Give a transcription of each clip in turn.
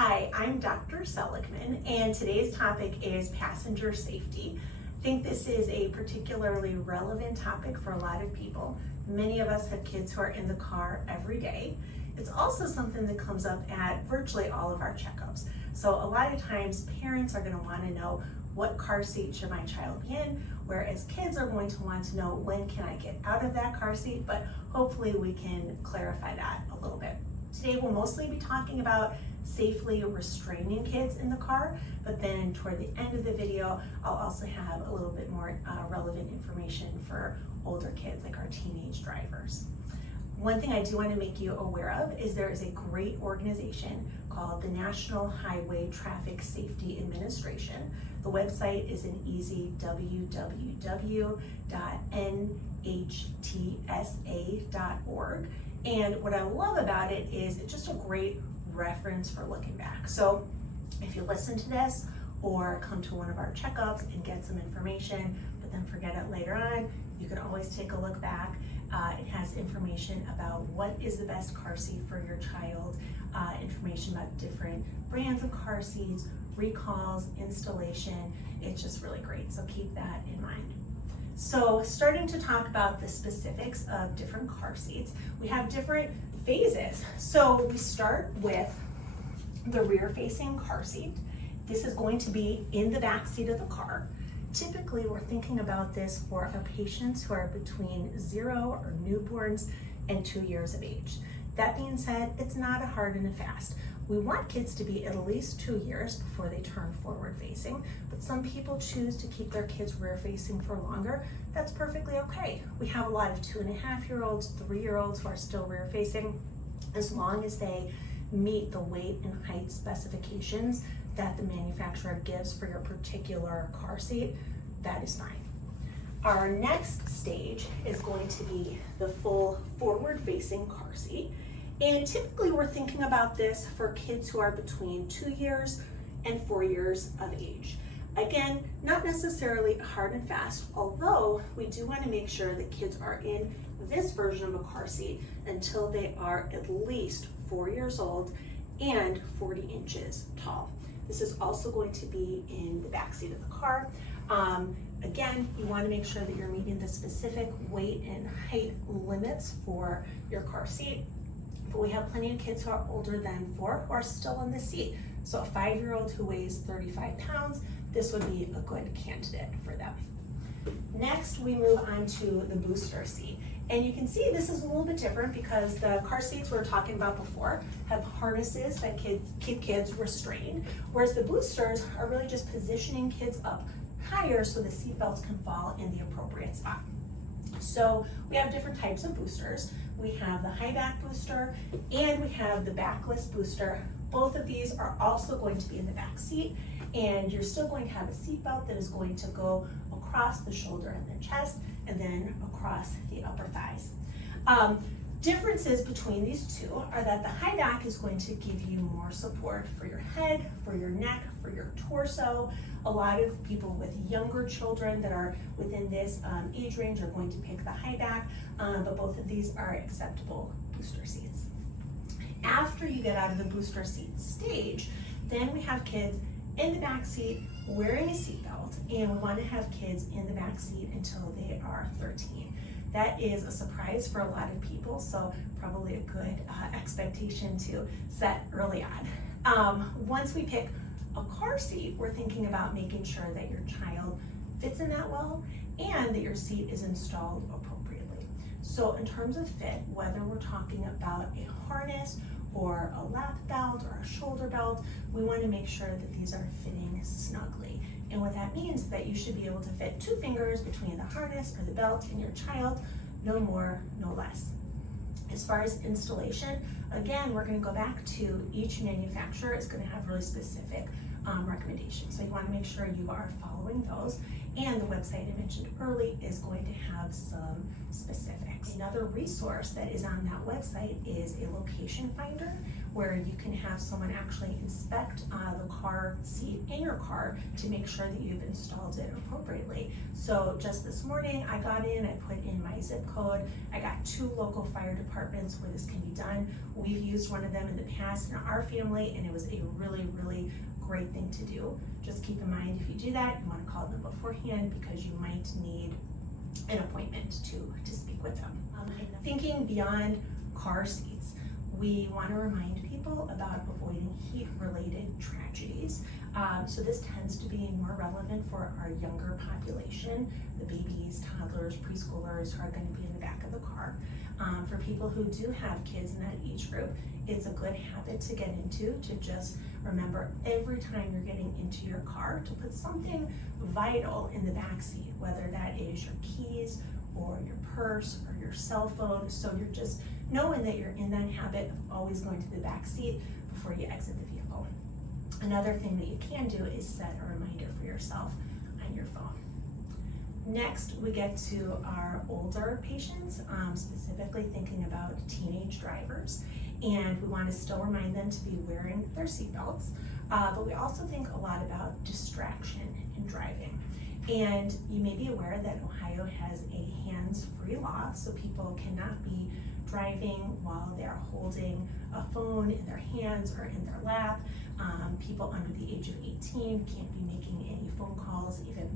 Hi, I'm Dr. Selickman, and today's topic is passenger safety. I think this is a particularly relevant topic for a lot of people. Many of us have kids who are in the car every day. It's also something that comes up at virtually all of our checkups. So a lot of times parents are going to want to know, what car seat should my child be in, whereas kids are going to want to know, when can I get out of that car seat, but hopefully we can clarify that a little bit. Today we'll mostly be talking about safely restraining kids in the car, but then toward the end of the video, I'll also have a little bit more relevant information for older kids, like our teenage drivers. One thing I do want to make you aware of is there is a great organization called the National Highway Traffic Safety Administration. The website is an easy www.nhtsa.org. And what I love about it is it's just a great reference for looking back. So if you listen to this or come to one of our checkups and get some information, but then forget it later on, you can always take a look back. It has information about what is the best car seat for your child, information about different brands of car seats, recalls, installation. It's just really great, so keep that in mind. So starting to talk about the specifics of different car seats, we have different phases. So we start with the rear-facing car seat. This is going to be in the back seat of the car. Typically, we're thinking about this for our patients who are between 0 or newborns and 2 years of age. That being said, it's not a hard and a fast. We want kids to be at least 2 years before they turn forward facing, but some people choose to keep their kids rear facing for longer. That's perfectly okay. We have a lot of 2.5-year-olds, 3-year-olds who are still rear facing, as long as they meet the weight and height specifications that the manufacturer gives for your particular car seat, that is fine. Our next stage is going to be the full forward-facing car seat. And typically we're thinking about this for kids who are between 2 years and 4 years of age. Again, not necessarily hard and fast, although we do want to make sure that kids are in this version of a car seat until they are at least 4 years old and 40 inches tall. This is also going to be in the back seat of the car. Again, you want to make sure that you're meeting the specific weight and height limits for your car seat. But we have plenty of kids who are older than 4 who are still in the seat. So a 5-year-old who weighs 35 pounds, this would be a good candidate for them. Next, we move on to the booster seat. And you can see this is a little bit different because the car seats we were talking about before have harnesses that keep kids restrained, whereas the boosters are really just positioning kids up higher so the seat belts can fall in the appropriate spot. So we have different types of boosters. We have the high back booster and we have the backless booster. Both of these are also going to be in the back seat, and you're still going to have a seat belt that is going to go across the shoulder and the chest and then across the upper thighs. Differences between these two are that the high back is going to give you more support for your head, for your neck, for your torso. A lot of people with younger children that are within this age range are going to pick the high back, but both of these are acceptable booster seats. After you get out of the booster seat stage, then we have kids in the back seat wearing a seatbelt, and we want to have kids in the back seat until they are 13. That is a surprise for a lot of people, so probably a good expectation to set early on. Once we pick a car seat, we're thinking about making sure that your child fits in that well and that your seat is installed appropriately. So in terms of fit, whether we're talking about a harness or a lap belt or a shoulder belt, we want to make sure that these are fitting snugly. And what that means is that you should be able to fit 2 fingers between the harness or the belt and your child, no more, no less. As far as installation, again, we're going to go back to each manufacturer is going to have really specific recommendations. So you want to make sure you are following those. And the website I mentioned early is going to have some specifics. Another resource that is on that website is a location finder where you can have someone actually inspect the car seat in your car to make sure that you've installed it appropriately. So just this morning I got in, I put in my zip code, I got 2 local fire departments where this can be done. We've used one of them in the past in our family, and it was a really great thing to do. Just keep in mind, if you do that, you want to call them beforehand because you might need an appointment to speak with them. Thinking beyond car seats, we want to remind people about avoiding heat-related tragedies. So this tends to be more relevant for our younger population, the babies, toddlers, preschoolers who are going to be in the back of the car. For people who do have kids in that age group, it's a good habit to get into to just remember every time you're getting into your car to put something vital in the back seat, whether that is your keys or your purse or your cell phone. So you're just knowing that you're in that habit of always going to the back seat before you exit the vehicle. Another thing that you can do is set a reminder for yourself on your phone. Next, we get to our older patients, specifically thinking about teenage drivers. And we want to still remind them to be wearing their seatbelts, but we also think a lot about distraction in driving. And you may be aware that Ohio has a hands-free law, so people cannot be driving while they're holding a phone in their hands or in their lap. People under the age of 18 can't be making any phone calls, even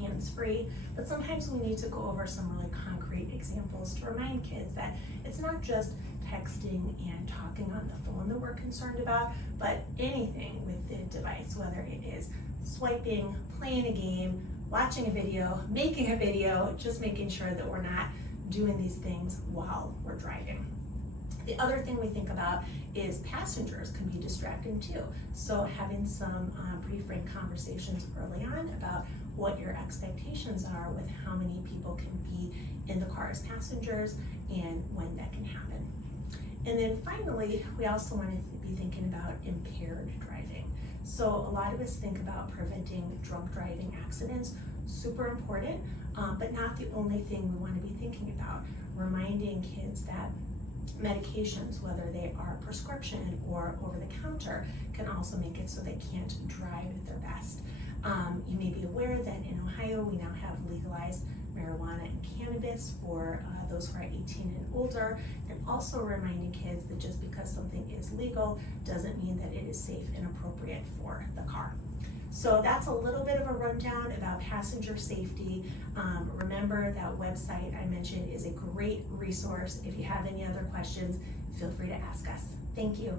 hands-free. But sometimes we need to go over some really concrete examples to remind kids that it's not just texting and talking on the phone that we're concerned about, but anything with the device, whether it is swiping, playing a game, watching a video, making a video, just making sure that we're not doing these things while we're driving. The other thing we think about is passengers can be distracting too. So having some pre-framed conversations early on about what your expectations are with how many people can be in the car as passengers and when that can happen. And then finally, we also want to be thinking about impaired driving. So a lot of us think about preventing drunk driving accidents, super important, but not the only thing we want to be thinking about. Reminding kids that medications, whether they are prescription or over the counter, can also make it so they can't drive at their best. You may be aware that in Ohio, we now have legalized marijuana and cannabis for those who are 18 and older, and also reminding kids that just because something is legal doesn't mean that it is safe and appropriate for the car. So that's a little bit of a rundown about passenger safety. Remember that website I mentioned is a great resource. If you have any other questions, feel free to ask us. Thank you.